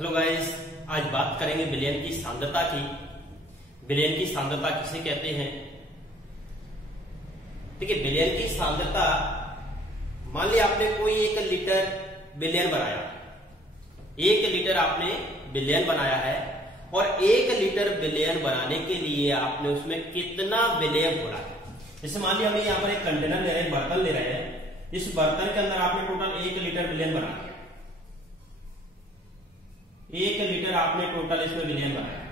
Hello guys, आज बात करेंगे विलयन की सांद्रता की। विलयन की सांद्रता किसे कहते हैं? देखिए, विलयन की सांद्रता, मान लिया आपने कोई 1 लीटर विलयन बनाया, 1 लीटर आपने विलयन बनाया है और 1 लीटर विलयन बनाने के लिए आपने उसमें कितना विलय घोला है। जैसे मान लिया हमें यहाँ पर एक कंटेनर ले रहे हैं, बर्तन ले रहे हैं, इस बर्तन के अंदर आपने टोटल 1 लीटर विलयन बना दिया, 1 लीटर आपने टोटल इसमें विलयन बनाया।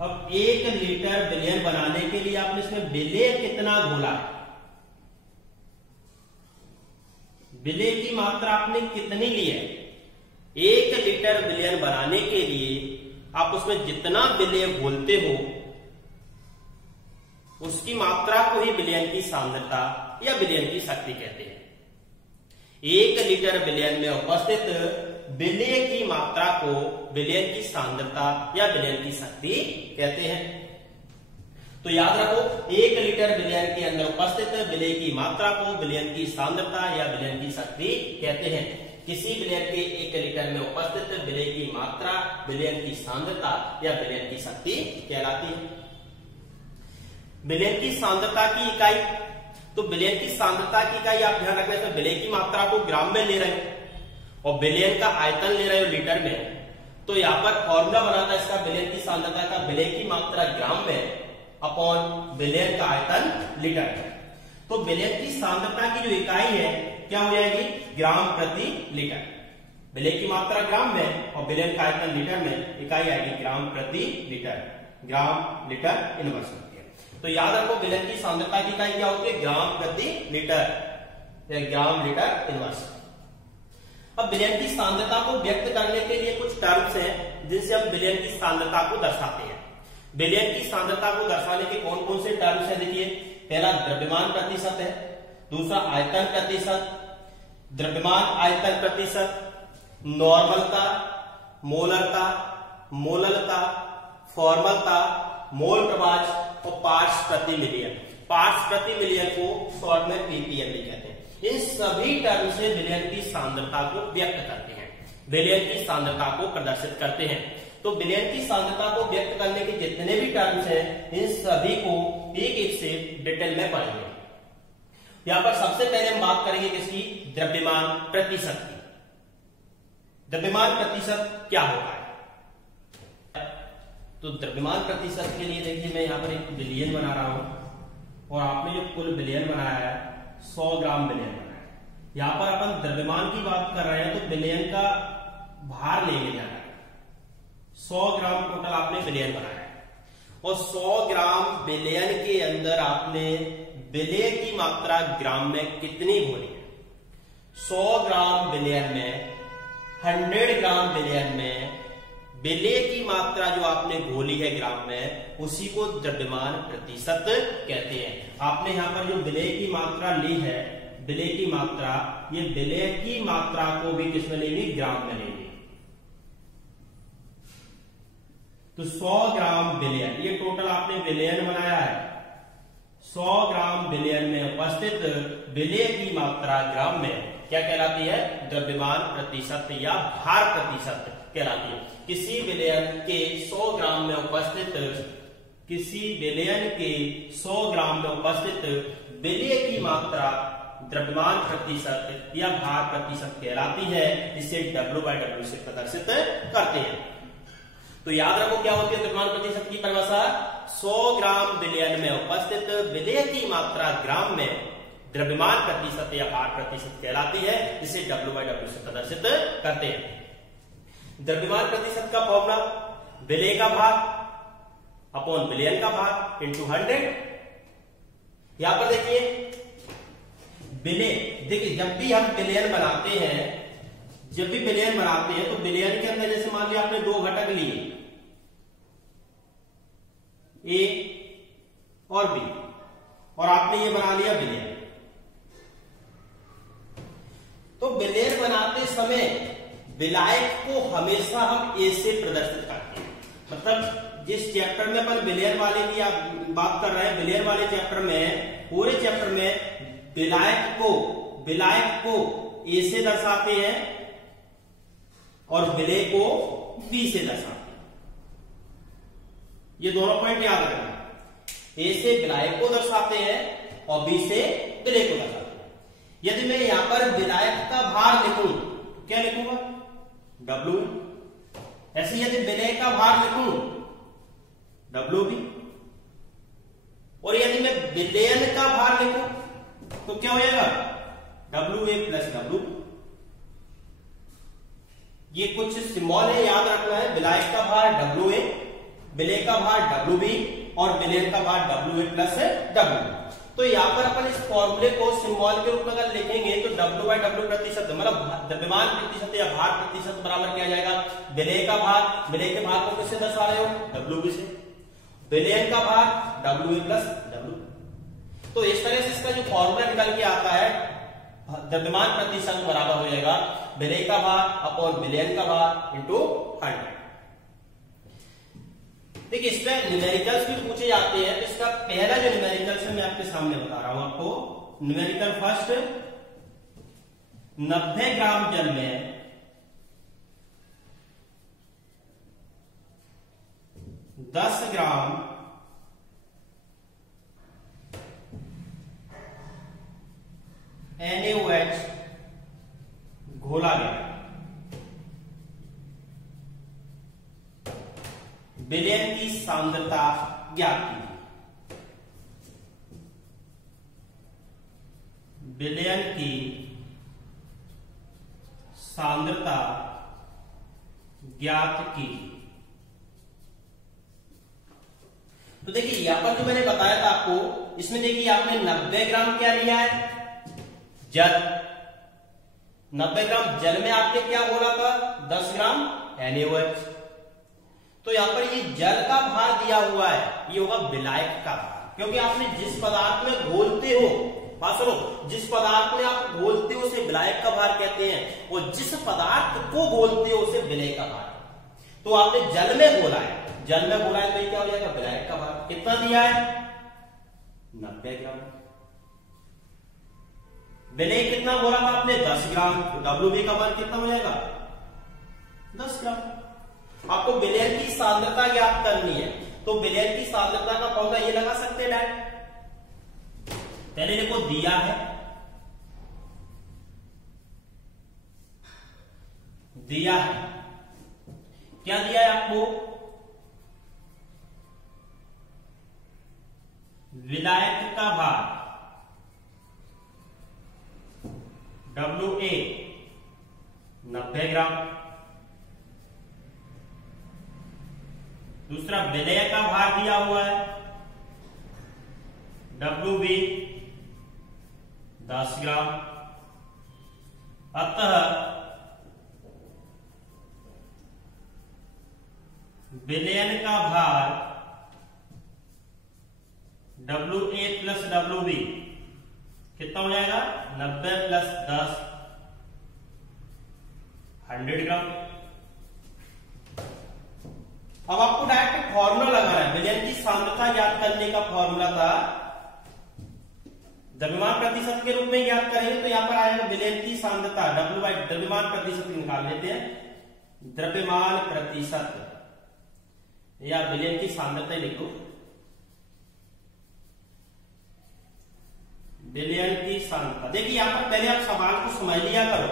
अब 1 लीटर विलयन बनाने के लिए आपने इसमें विलय कितना घोला है, विलय की मात्रा आपने कितनी ली है। 1 लीटर विलयन बनाने के लिए आप उसमें जितना विलय घोलते हो उसकी मात्रा को ही विलयन की सांद्रता या विलयन की शक्ति कहते हैं। 1 लीटर विलयन में उपस्थित विलय की मात्रा को विलयन की सांद्रता या विलयन की शक्ति कहते हैं। तो याद रखो, 1 लीटर विलयन के अंदर उपस्थित विलय की मात्रा को विलयन की सांद्रता या विलयन की शक्ति कहते हैं। किसी विलयन के 1 लीटर में उपस्थित विलय की मात्रा विलयन की सांद्रता या विलयन की शक्ति कहलाती है। विलयन की सांद्रता की इकाई, तो विलयन की सांद्रता की इकाई आप ध्यान रखना है, विलय की मात्रा को ग्राम में ले रहे हो और विलयन का आयतन ले रहे हो लीटर में, तो यहाँ पर फॉर्मूला बना था इसका विलयन की सांद्रता का, विलय की मात्रा ग्राम में अपॉन विलयन का आयतन लीटर में। तो विलयन की सांद्रता की जो इकाई है क्या हो जाएगी, ग्राम प्रति लीटर। विलय की मात्रा ग्राम में और विलयन का आयतन लीटर में, इकाई आएगी ग्राम प्रति लीटर, ग्राम लीटर इनवर्स होती है। तो याद रखो, विलयन की सांद्रता की इकाई क्या होती है, ग्राम प्रति लीटर या ग्राम लीटर इनवर्स। अब विलयन की सांद्रता को व्यक्त करने के लिए कुछ टर्म्स हैं जिनसे हम विलयन की सांद्रता को दर्शाते हैं। विलयन की सांद्रता को दर्शाने के कौन कौन से टर्म्स हैं? देखिए, पहला द्रव्यमान प्रतिशत है, दूसरा आयतन प्रतिशत, द्रव्यमान आयतन प्रतिशत, नॉर्मलता, मोलरता, मोललता, फॉर्मलता, मोल प्रभाज और पार्ट्स प्रति मिलियन। पार्ट्स प्रति मिलियन को शॉर्ट में पीपीएम भी कहते हैं। इन सभी टर्म से विलयन की सांद्रता को व्यक्त करते हैं, विलयन की सांद्रता को प्रदर्शित करते हैं। तो विलयन की सांद्रता को व्यक्त करने के जितने भी टर्म्स हैं, इन सभी को एक एक से डिटेल में पढ़ेंगे। यहां पर सबसे पहले हम बात करेंगे किसकी, द्रव्यमान प्रतिशत की। द्रव्यमान प्रतिशत क्या होता है? तो द्रव्यमान प्रतिशत के लिए देखिए, मैं यहां पर एक विलयन बना रहा हूं और आपने जो कुल विलयन बनाया है 100 ग्राम विलयन बनाया है। यहां पर अपन द्रव्यमान की बात कर रहे हैं तो विलयन का भार लेके जाना है। 100 ग्राम टोटल आपने विलयन बनाया है और 100 ग्राम विलयन के अंदर आपने विलय की मात्रा ग्राम में कितनी घोली है। 100 ग्राम विलयन में, 100 ग्राम विलयन में विलय की मात्रा जो आपने घोली है ग्राम में, उसी को द्रव्यमान प्रतिशत कहते हैं। आपने यहां पर जो विलय की मात्रा ली है, विलय की मात्रा, ये विलय की मात्रा को भी किसमें लेंगे, ग्राम में लेंगे। तो 100 ग्राम विलयन, ये टोटल आपने विलयन बनाया है। 100 ग्राम विलयन में उपस्थित विलय की मात्रा ग्राम में क्या कहलाती है, द्रव्यमान प्रतिशत या भार प्रतिशत कहलाती है। किसी विलयन के 100 ग्राम में उपस्थित, किसी विलयन के 100 ग्राम में उपस्थित विलय की मात्रा द्रव्यमान प्रतिशत या भार प्रतिशत कहलाती है, जिसे W/W से प्रदर्शित करते हैं। तो याद रखो, क्या होती है द्रव्यमान प्रतिशत की परिभाषा, 100 ग्राम विलयन में उपस्थित विलय की मात्रा ग्राम में द्रव्यमान प्रतिशत या भार प्रतिशत कहलाती है, जिसे W/W से प्रदर्शित करते हैं। द्रव्यमान प्रतिशत का फॉर्मूला, विलय का भार अपॉन विलयन का भार इंटू 100। यहां पर देखिए विलय, देखिए जब भी हम विलयन बनाते हैं, जब भी विलयन बनाते हैं तो विलयन के अंदर जैसे मान लिया आपने 2 घटक लिए, ए और बी, और आपने ये बना लिया विलयन। तो विलयन बनाते समय विलायक को हमेशा हम ए से प्रदर्शित करते हैं। मतलब जिस चैप्टर में अपन विलयन वाले की आप बात कर रहे हैं, विलयन वाले चैप्टर में, पूरे चैप्टर में विलायक को ए से दर्शाते हैं और विलय को बी से दर्शाते हैं। ये दोनों पॉइंट याद रखना, ए से विलायक को दर्शाते हैं और बी से विलय को दर्शाते हैं। यदि मैं यहां पर विलायक का भार लिखूं तो क्या लिखूंगा, डब्ल्यू। ऐसे यदि विलय का भार लिखूं, डब्ल्यू बी। और यदि मैं विलयन का भार लिखूं तो क्या हो जाएगा, डब्ल्यू ए प्लस डब्ल्यू। ये कुछ सिंबल है, याद रखना है। विलायक का भार डब्ल्यू ए, विलय का भार डब्ल्यू बी और विलयन का भार डब्ल्यू ए प्लस डब्ल्यू। तो यहां पर अपन इस फॉर्मूले को सिंबल के रूप में अगर लिखेंगे तो डब्ल्यू बाई डब्ल्यू प्रतिशत, मतलब द्रव्यमान प्रतिशत या भार प्रतिशत बराबर क्या जाएगा, विलय का भार, विलय के भार को किससे दर्शा रहे हो, डब्ल्यू बी से, विलयन का भार डब्ल्यू ए प्लस डब्ल्यू। तो इस तरह से इसका जो फॉर्मूला निकल के आता है, द्रव्यमान प्रतिशत बराबर हो जाएगा विलय का भार अपॉन विलयन का भार इंटू 100। देखिए इस पे न्यूमेरिकल्स भी पूछे जाते हैं। तो इसका पहला जो न्यूमेरिकल्स है मैं आपके सामने बता रहा हूं आपको। न्यूमेरिकल फर्स्ट, 90 ग्राम जल में 10 ग्राम NaOH घोला गया। विलयन की सांद्रता ज्ञात कीजिए। विलयन की सांद्रता ज्ञात कीजिए। तो देखिए यहां पर जो मैंने बताया था आपको, इसमें देखिए आपने 90 ग्राम क्या लिया है, जल। 90 ग्राम जल में आपने क्या बोला था, 10 ग्राम NaOH। तो यहां पर ये जल का भार दिया हुआ है, ये होगा विलायक का भार, क्योंकि आपने जिस पदार्थ में घोलते हो, बात सुनो, जिस पदार्थ में आप घोलते हो उसे विलायक का भार कहते हैं, और जिस पदार्थ को घोलते हो उसे विलय का भार। तो आपने जल में घोला है, जल में घोला है तो ये क्या हो जाएगा, विलायक का भार। कितना दिया है, 90 ग्राम। विलय कितना बोला था आपने, 10 ग्राम। तो डब्ल्यूबी का मान कितना हो जाएगा, 10 ग्राम। आपको विलयन की सांद्रता ज्ञात करनी है, तो विलयन की सांद्रता का फॉर्मूला ये लगा सकते हैं डायरेक्ट। पहले देखो दिया है, दिया है, क्या दिया है आपको, विलायक का भार WA 90 ग्राम। दूसरा विलय का भार दिया हुआ है WB 10 ग्राम। अतः विलयन का भार WA प्लस WB कितना हो जाएगा, 90 प्लस 10 100 ग्राम। अब आपको डायरेक्ट फॉर्मूला लगाना है। विलयन की सांद्रता ज्ञात करने का फॉर्मूला था, द्रव्यमान प्रतिशत के रूप में ज्ञात करेंगे तो यहां पर आएगा विलयन की सांद्रता W बाई द्रव्यमान प्रतिशत निकाल लेते हैं, द्रव्यमान प्रतिशत या विलयन की सांद्रता लिखो, विलयन की सांद्रता। देखिए यहां पर पहले आप सवाल को समझ लिया करो।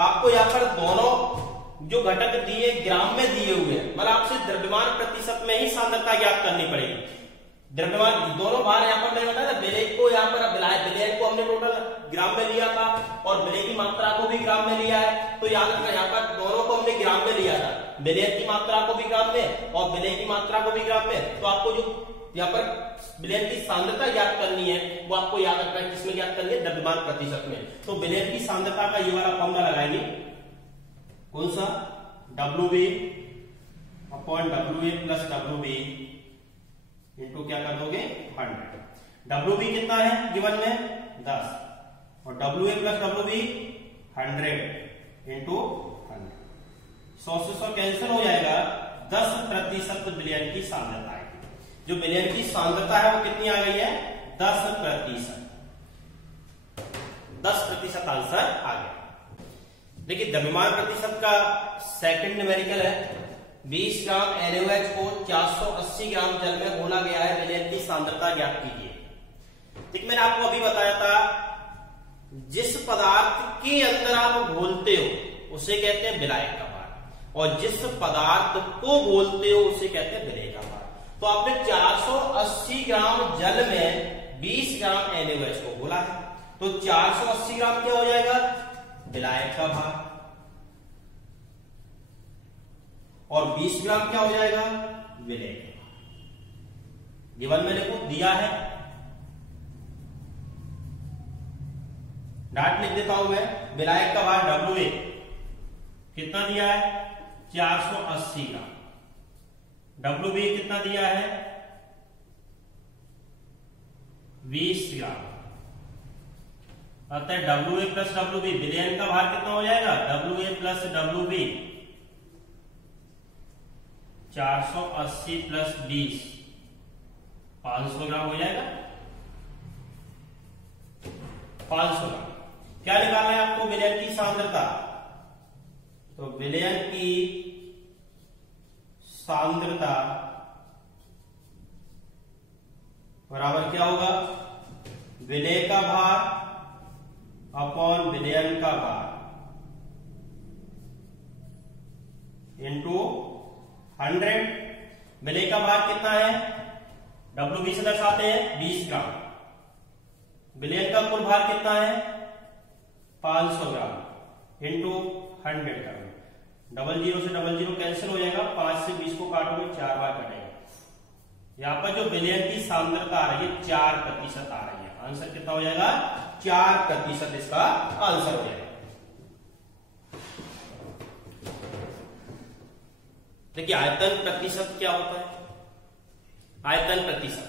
आपको यहां पर दोनों जो घटक दिए ग्राम में दिए हुए हैं, मतलब आपसे द्रव्यमान प्रतिशत में ही सांद्रता ज्ञात करनी पड़ेगी। द्रव्यमान दोनों भार यहाँ पर मैंने बताया, विलय को यहाँ पर विलय को हमने टोटल ग्राम में लिया था और विलय की मात्रा को भी ग्राम में लिया है। तो याद रखना यहाँ पर दोनों को हमने ग्राम में लिया था, विलय की मात्रा को भी ग्राम में और विलय की मात्रा को भी ग्राम में। तो आपको जो यहाँ पर विलयन की सांद्रता ज्ञात करनी है वो आपको याद रखना है, किसमें ज्ञात करनी है, द्रव्यमान प्रतिशत में। तो विलयन की सांद्रता का ये वाला फॉर्मूला लगाएंगे, कौन सा, WB upon WA plus WB into क्या कर दोगे 100। WB कितना है गिवन में 10 और WA प्लस WB 100 इंटू 100। 100 से 100 कैंसिल हो जाएगा, 10% विलयन की सांद्रता है। जो विलयन की सांद्रता है वो कितनी आ गई है, 10%। 10% आंसर आ गया। देखिए द्रव्यमान प्रतिशत का सेकंड न्यूमेरिकल है 20 ग्राम NaOH को 480 ग्राम जल में घोला गया है, विलयन की सांद्रता ज्ञात कीजिए। देखिए मैंने आपको अभी बताया था जिस पदार्थ के अंदर आप घोलते हो उसे कहते हैं विलायक का भार, और जिस पदार्थ को घोलते हो उसे कहते हैं विलेय का भार। तो आपने 480 ग्राम जल में 20 ग्राम NaOH को घोला है, तो 480 ग्राम क्या हो जाएगा, विलायक का भार, और 20 ग्राम क्या हो जाएगा, विलेय का भार। गिवन मैंने को दिया है, डाट लिख देता हूं मैं। विलायक का भार WA कितना दिया है, 480 ग्राम। WB कितना दिया है, 20 ग्राम। अतः WA प्लस WB, विलयन का भार कितना हो जाएगा, WA प्लस WB 480 प्लस 20 500 ग्राम हो जाएगा, 500 ग्राम। क्या निकालना है आपको, विलयन की सांद्रता। तो विलयन की सांद्रता बराबर क्या होगा, विलेय का भार अपॉन विलयन का भार इंटू 100। विलेय का भार कितना है, WB से दर्शाते हैं 20 ग्राम। विलयन का कुल भार कितना है, 500 ग्राम इंटू 100 ग्राम। 00 से 00 कैंसिल हो जाएगा, 5 से 20 को काटोगे 4 बार कटेगा। यहां पर जो विलयन की सांद्रता आ रही है 4% आ रही है। आंसर कितना हो जाएगा, 4% इसका आंसर हो जाएगा। देखिए आयतन प्रतिशत क्या होता है, आयतन प्रतिशत।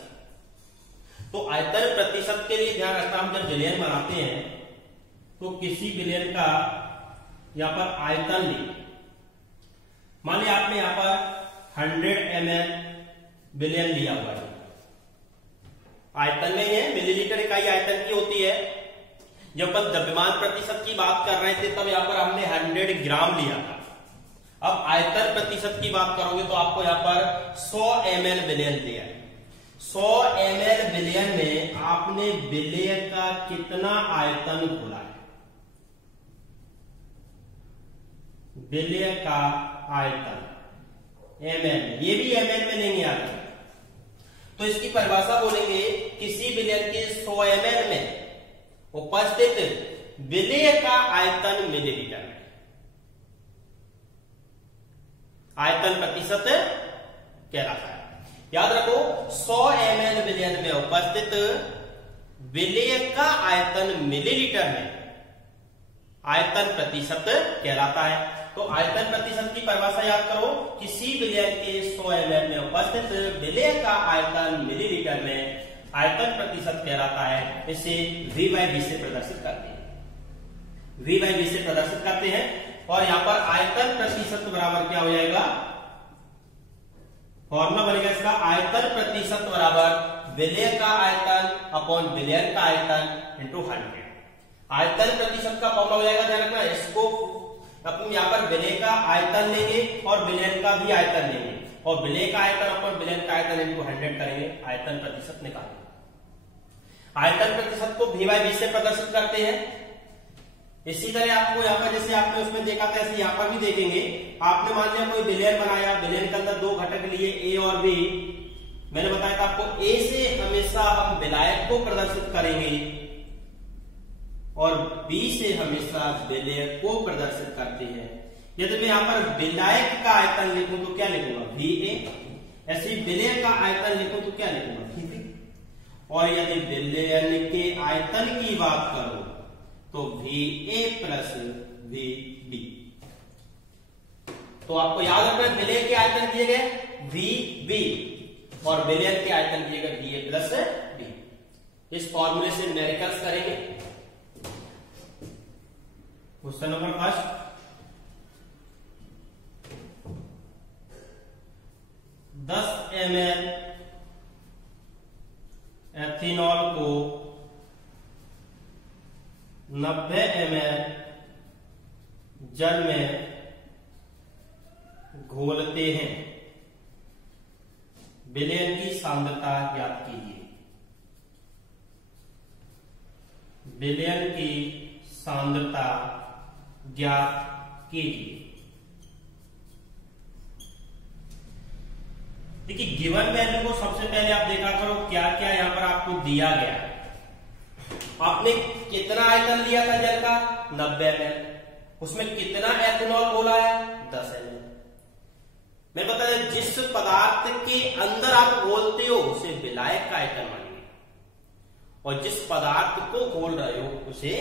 तो आयतन प्रतिशत के लिए ध्यान रखना, हम जब विलयन बनाते हैं तो किसी विलयन का यहां पर आयतन ले, मान लिया आपने यहां पर 100 ml विलयन लिया हुआ है, आयतन नहीं है, मिलीलीटर इकाई आयतन की होती है। जब हम द्रव्यमान प्रतिशत की बात कर रहे थे तब यहां पर हमने 100 ग्राम लिया था। अब आयतन प्रतिशत की बात करोगे तो आपको यहां पर 100 ml विलयन दिया है। 100 ml विलयन में आपने विलेय का कितना आयतन घोला है, विलेय का आयतन ml, ये भी ml में नहीं आता। तो इसकी परिभाषा बोलेंगे, किसी विलयन के 100 ml में उपस्थित विलेय का आयतन मिलीलीटर में। आयतन प्रतिशत कहलाता है। याद रखो 100 ml विलयन में उपस्थित विलेय का आयतन मिलीलीटर में आयतन प्रतिशत कहलाता है। तो आयतन प्रतिशत की परिभाषा याद करो, किसी विलयन के 100 ml में उपस्थित विलेय का आयतन मिलीलीटर में आयतन प्रतिशत कहलाता है। इसे V/V से प्रदर्शित करते हैं, V/V से प्रदर्शित करते हैं। और यहां पर आयतन प्रतिशत बराबर क्या हो जाएगा, फॉर्मूला बनेगा इसका, आयतन प्रतिशत बराबर विलेय का आयतन अपॉन विलयन का आयतन इंटू 100। आयतन प्रतिशत का फॉर्मूला हो जाएगा, ध्यान रखना, इसको अपन यहां पर विलेय का आयतन लेंगे और विलयन का भी आयतन लेंगे, और विलेय का आयतन अपॉन विलयन का आयतन इंटू 100 करेंगे, आयतन प्रतिशत निकालेंगे। आयतन प्रतिशत को V/V से प्रदर्शित करते हैं। इसी तरह आपको यहाँ पर जैसे आपने उसमें देखा था ऐसे यहाँ पर भी देखेंगे। आपने मान लिया कोई विलयन बनाया, विलयन के अंदर 2 घटक लिए A और B। मैंने बताया था आपको A से हमेशा हम विलायक को प्रदर्शित करेंगे और B से हमेशा विलेय को प्रदर्शित करते हैं। यदि मैं यहाँ पर विलायक का आयतन लिखूं तो क्या लिखूंगा, VA। ऐसे विलेय का आयतन लिखूं तो क्या लिखूंगा, VB। और यदि विलयन के आयतन की बात करो तो VA प्लस VB। तो आपको याद रखना, विलेय के आयतन दिए गए VB और विलयन के आयतन दिए गए VA प्लस B। इस फॉर्मूले से न्यूमेरिकल्स करेंगे। Question number first, ml ethanol को 90 ml जल में घोलते हैं। विलयन की सांद्रता ज्ञात कीजिए। विलयन की सांद्रता ज्ञात कीजिए। देखिए गिवन वैल्यू को सबसे पहले आप देखा करो क्या क्या यहां पर आपको दिया गया है। आपने कितना आयतन लिया था जल का 90 ml, उसमें कितना एथेनॉल घोला है 10 ml। मैं बता दें जिस पदार्थ के अंदर आप घोलते हो उसे विलायक का आयतन मानिए और जिस पदार्थ को घोल रहे हो उसे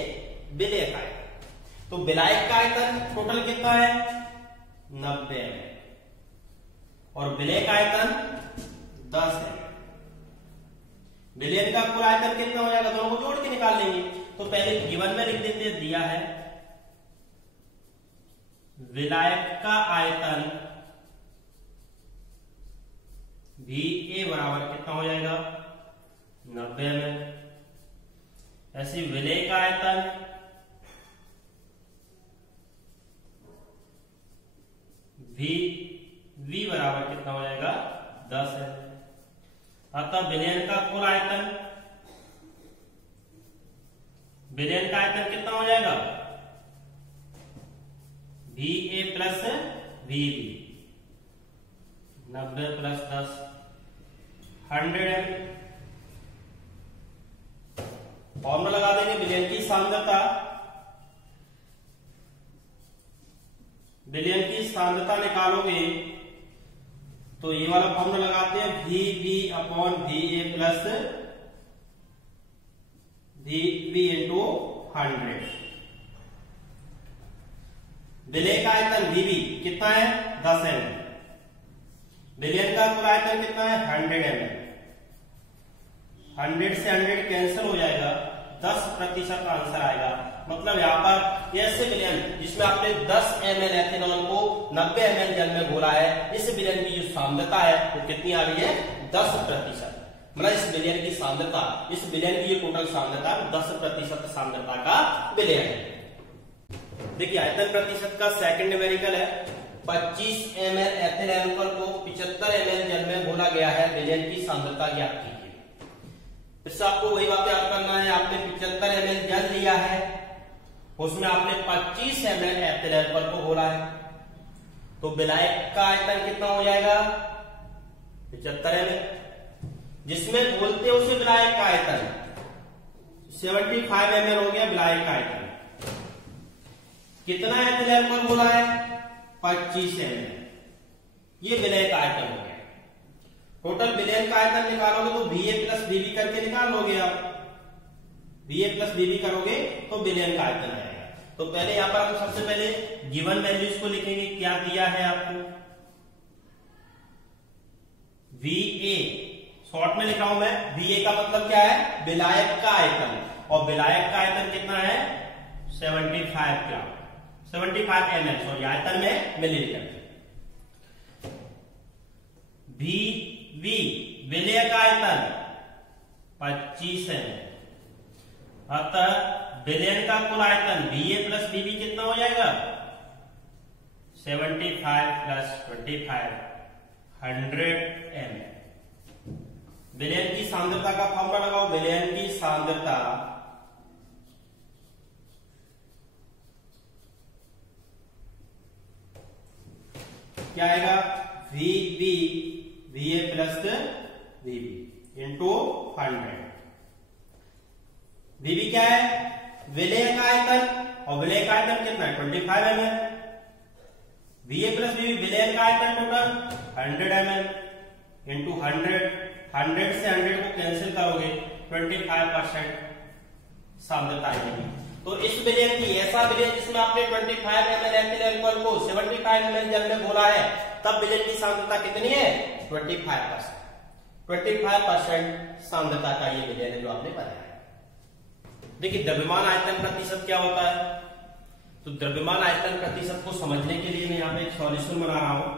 विलेयक आयतन। तो विलायक का आयतन टोटल कितना है 90 ml और विलेयक आयतन 10 है। विलयन का कुल आयतन कितना हो जाएगा दोनों को जोड़ के निकाल लेंगे। तो पहले गिवन में लिख देते हैं, दिया है विलायक का आयतन VA बराबर कितना हो जाएगा 90 ml। ऐसे विलेय का आयतन V बराबर कितना हो जाएगा 10 है। अतः विलयन का कुल आयतन, विलयन का आयतन कितना हो जाएगा VA plus VB 90 plus 10 100 ml। Formula लगा देंगे विलयन की सांद्रता, विलयन की सांद्रता निकालोगे तो ये वाला फॉर्मूला लगाते हैं VB upon VA plus VB into 100। विलय का आयतन VB कितना है 10 ml, विलयन का कुल आयतन कितना है 100 ml। 100 से 100 कैंसिल हो जाएगा, 10% आंसर आएगा। मतलब यहाँ पर ऐसे विलयन जिसमें आपने 10 ml एथेनॉल को 90 ml जल में घोला है, इस विलयन की जो सांद्रता है वो कितनी आ रही है 10%। मतलब इस विलयन की सांद्रता, इस विलयन की टोटल सांद्रता 10% सांद्रता का विलयन है। देखिए आयतन प्रतिशत का सेकंड न्यूमेरिकल है 25 ml एथिल एल्कोहल को 75 ml जल में घोला गया है, विलयन की सांद्रता ज्ञात कीजिए। फिर से आपको वही बात याद करना है, आपने 75 ml जल लिया है, उसमें आपने 25 ml एथिल एल्कोहल को घोला है, तो विलायक का आयतन कितना हो जाएगा 75 ml। जिसमें घोलते उसे विलायक का आयतन 75 ml हो गया विलायक का आयतन। कितना एथिल एल्कोहल घोला है 25 ml, ये विलय का आयतन हो गया। टोटल विलयन का आयतन निकालोगे तो VA प्लस VB करके निकाल लोगे आप, VA प्लस VB करोगे तो विलयन का आयतन आएगा। तो पहले यहां पर हम सबसे पहले गिवन वैल्यूज को लिखेंगे, क्या दिया है आपको VA, शॉर्ट में लिख रहा हूं मैं, VA का मतलब क्या है विलायक का आयतन, और विलायक का आयतन कितना है 75 ml, सॉरी आयतन में मिलीलीटर। VB विलय का आयतन 25 है, अतः विलयन का कुल आयतन VA प्लस VB कितना हो जाएगा 75 प्लस 25 100 ml। विलयन की सांद्रता का फॉर्मूला लगाओ, विलयन की सांद्रता क्या आएगा VB VA plus VB into 100। VB क्या है विलय का आयतन, और विलय का आयतन कितना है 25 ml। VA प्लस VB विलय का आयतन टोटल 100 ml इंटू 100। 100 से 100 को कैंसिल करोगे 25% सांद्रता आएगी। तो इस विलयन की, ऐसा विलयन जिसमें आपने 25 ml एथिल एल्कोहल को 75 ml जल में घोला है, तब विलयन की सांद्रता कितनी है 25%। 25% सांद्रता का ये विलयन है जो आपने बनाया है। देखिए द्रव्यमान आयतन प्रतिशत क्या होता है, तो द्रव्यमान आयतन प्रतिशत को समझने के लिए मैं यहाँ पे एक सॉल्यूशन बना रहा हूं।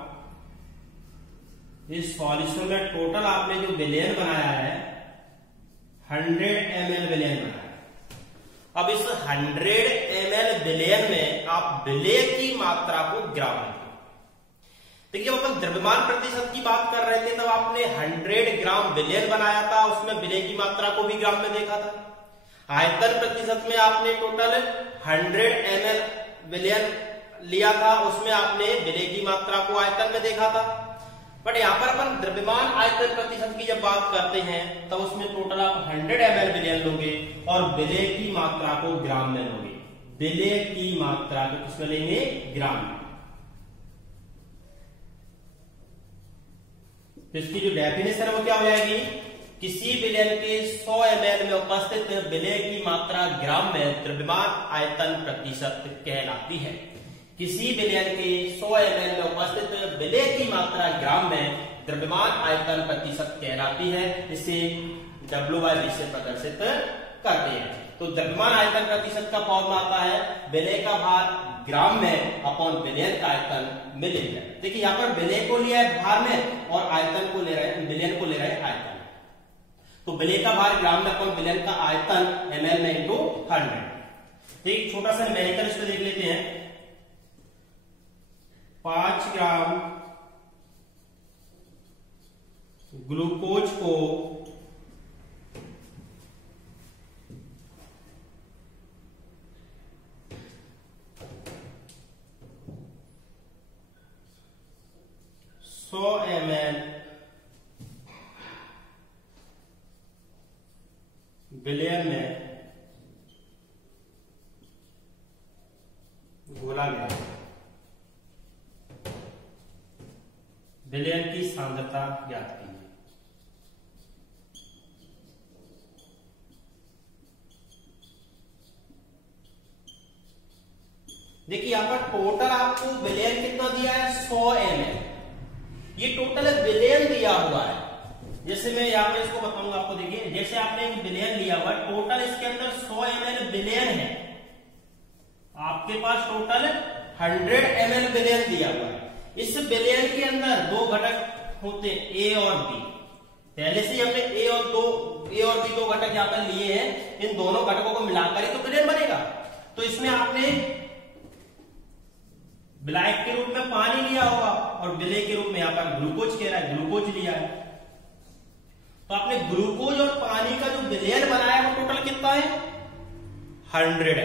इस सॉल्यूशन में टोटल आपने जो विलयन बनाया है 100 ml विलयन बनाया। अब इस 100 ml बिलियन में आप विलेय की मात्रा को ग्राम में, देखिए जब अपन द्रव्यमान प्रतिशत की बात कर रहे थे तब आपने 100 ग्राम विलियन बनाया था, उसमें विलेय की मात्रा को भी ग्राम में देखा था। आयतन प्रतिशत में आपने टोटल 100 ml विलियन लिया था, उसमें आपने विलेय की मात्रा को आयतन में देखा था। बट यहाँ पर अपन द्रव्यमान आयतन प्रतिशत की जब बात करते हैं तब उसमें टोटल आप 100 ml विलियन लोगे और विलेय की मात्रा को ग्राम में लोगे। विलेय की मात्रा को किसमें लेंगे? ग्राम में। तो इसकी जो डेफिनेशन है वो क्या हो जाएगी? किसी विलयन के 100 ml में उपस्थित विलेय की मात्रा ग्राम में द्रव्यमान आयतन प्रतिशत कहलाती है। किसी विलयन के 100 ml में उपस्थित विलेय की मात्रा ग्राम में द्रव्यमान आयतन प्रतिशत कहलाती है। इसे W/V से प्रदर्शित करते हैं। तो द्रव्यमान आयतन प्रतिशत का फॉर्मूला आता है विलेय का भार ग्राम में अपॉन विलयन का आयतन मिलीमीटर। देखिए यहाँ पर विलेय को लिया है भार में और आयतन को ले रहे हैं, विलयन को ले रहे हैं आयतन। तो विलेय का भार ग्राम में अपॉन विलयन का आयतन ml में इंटू 100। एक छोटा सा न्यूमेरिकल इसमें देख लेते हैं। 5 ग्राम ग्लूकोज को 100 ml विलयन में घोला गया। विलयन की सांद्रता ज्ञात कीजिए। देखिए यहां पर टोटल आपको विलयन कितना दिया है? 100 ml। ये टोटल विलयन दिया हुआ है। जैसे मैं यहाँ पे इसको बताऊंगा आपको। देखिए जैसे आपने एक विलयन लिया हुआ है, टोटल इसके अंदर 100 ml विलयन है। आपके पास टोटल 100 ml विलयन दिया हुआ है। इस विलयन के अंदर दो घटक होते हैं, ए और बी। पहले से ही हमने ए और बी दो घटक यहाँ पर लिए हैं। इन दोनों घटकों को मिलाकर ही तो विलयन बनेगा। तो इसमें आपने विलायक के रूप में पानी लिया होगा और विलेय के रूप में यहाँ पर ग्लूकोज कह रहा है, ग्लूकोज लिया है। तो आपने ग्लूकोज और पानी का जो विलयन बनाया वो टोटल कितना है? 100 ml।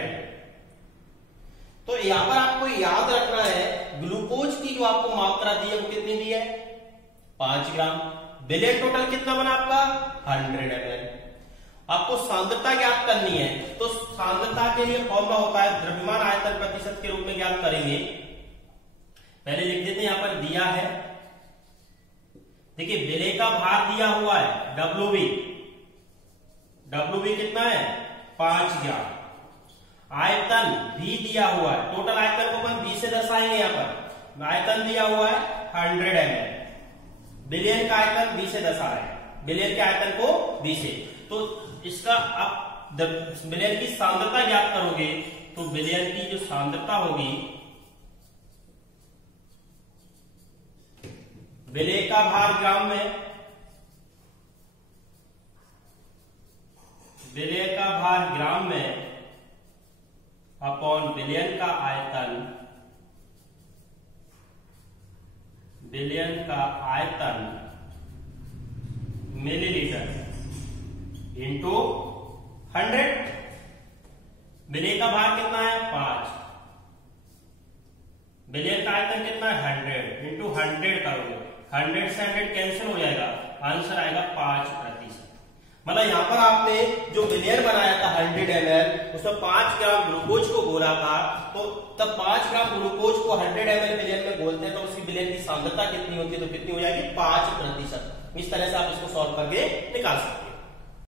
तो यहां पर आपको याद रखना है ग्लूकोज की जो आपको मात्रा दी है वो कितनी दी है? 5 ग्राम। विलयन टोटल कितना बना आपका? 100 ml। आपको सांद्रता ज्ञात करनी है तो सांद्रता के लिए फॉर्मूला होता है द्रव्यमान आयतन प्रतिशत के रूप में ज्ञात करेंगे। पहले लिख देते हैं, यहां पर दिया है। देखिए विलेय का भार दिया हुआ है WV। WV कितना है? 5 ग्राम। आयतन भी दिया हुआ है। टोटल आयतन को हम 20 से दर्शाएंगे। यहाँ पर आयतन दिया हुआ है 100 ml। विलयन का आयतन 20 से दर्शा रहे हैं। विलयन के आयतन को 20 से। तो इसका आप विलयन की सांद्रता ज्ञात करोगे तो विलयन की जो सांद्रता होगी, विलेय का भार ग्राम में, विलेय का भार ग्राम में अपॉन विलयन का आयतन, विलयन का आयतन मिलीलीटर इंटू 100। विलेय का भार कितना है? 5। विलयन का आयतन कितना है? 100 इंटू 100 करोगे, 100 से 100 कैंसिल हो जाएगा, आंसर आएगा 5%। मतलब यहाँ पर आपने जो विलयन बनाया था 100 ml, उसमें 5 ग्राम ग्लूकोज को घोला था। तो तब 5 ग्राम ग्लूकोज को 100 ml विलयन में घोलते हैं तो उसकी विलयन की सांद्रता कितनी होती है? तो कितनी हो जाएगी? 5%। इस तरह से आप इसको सॉल्व करके निकाल सकते हैं।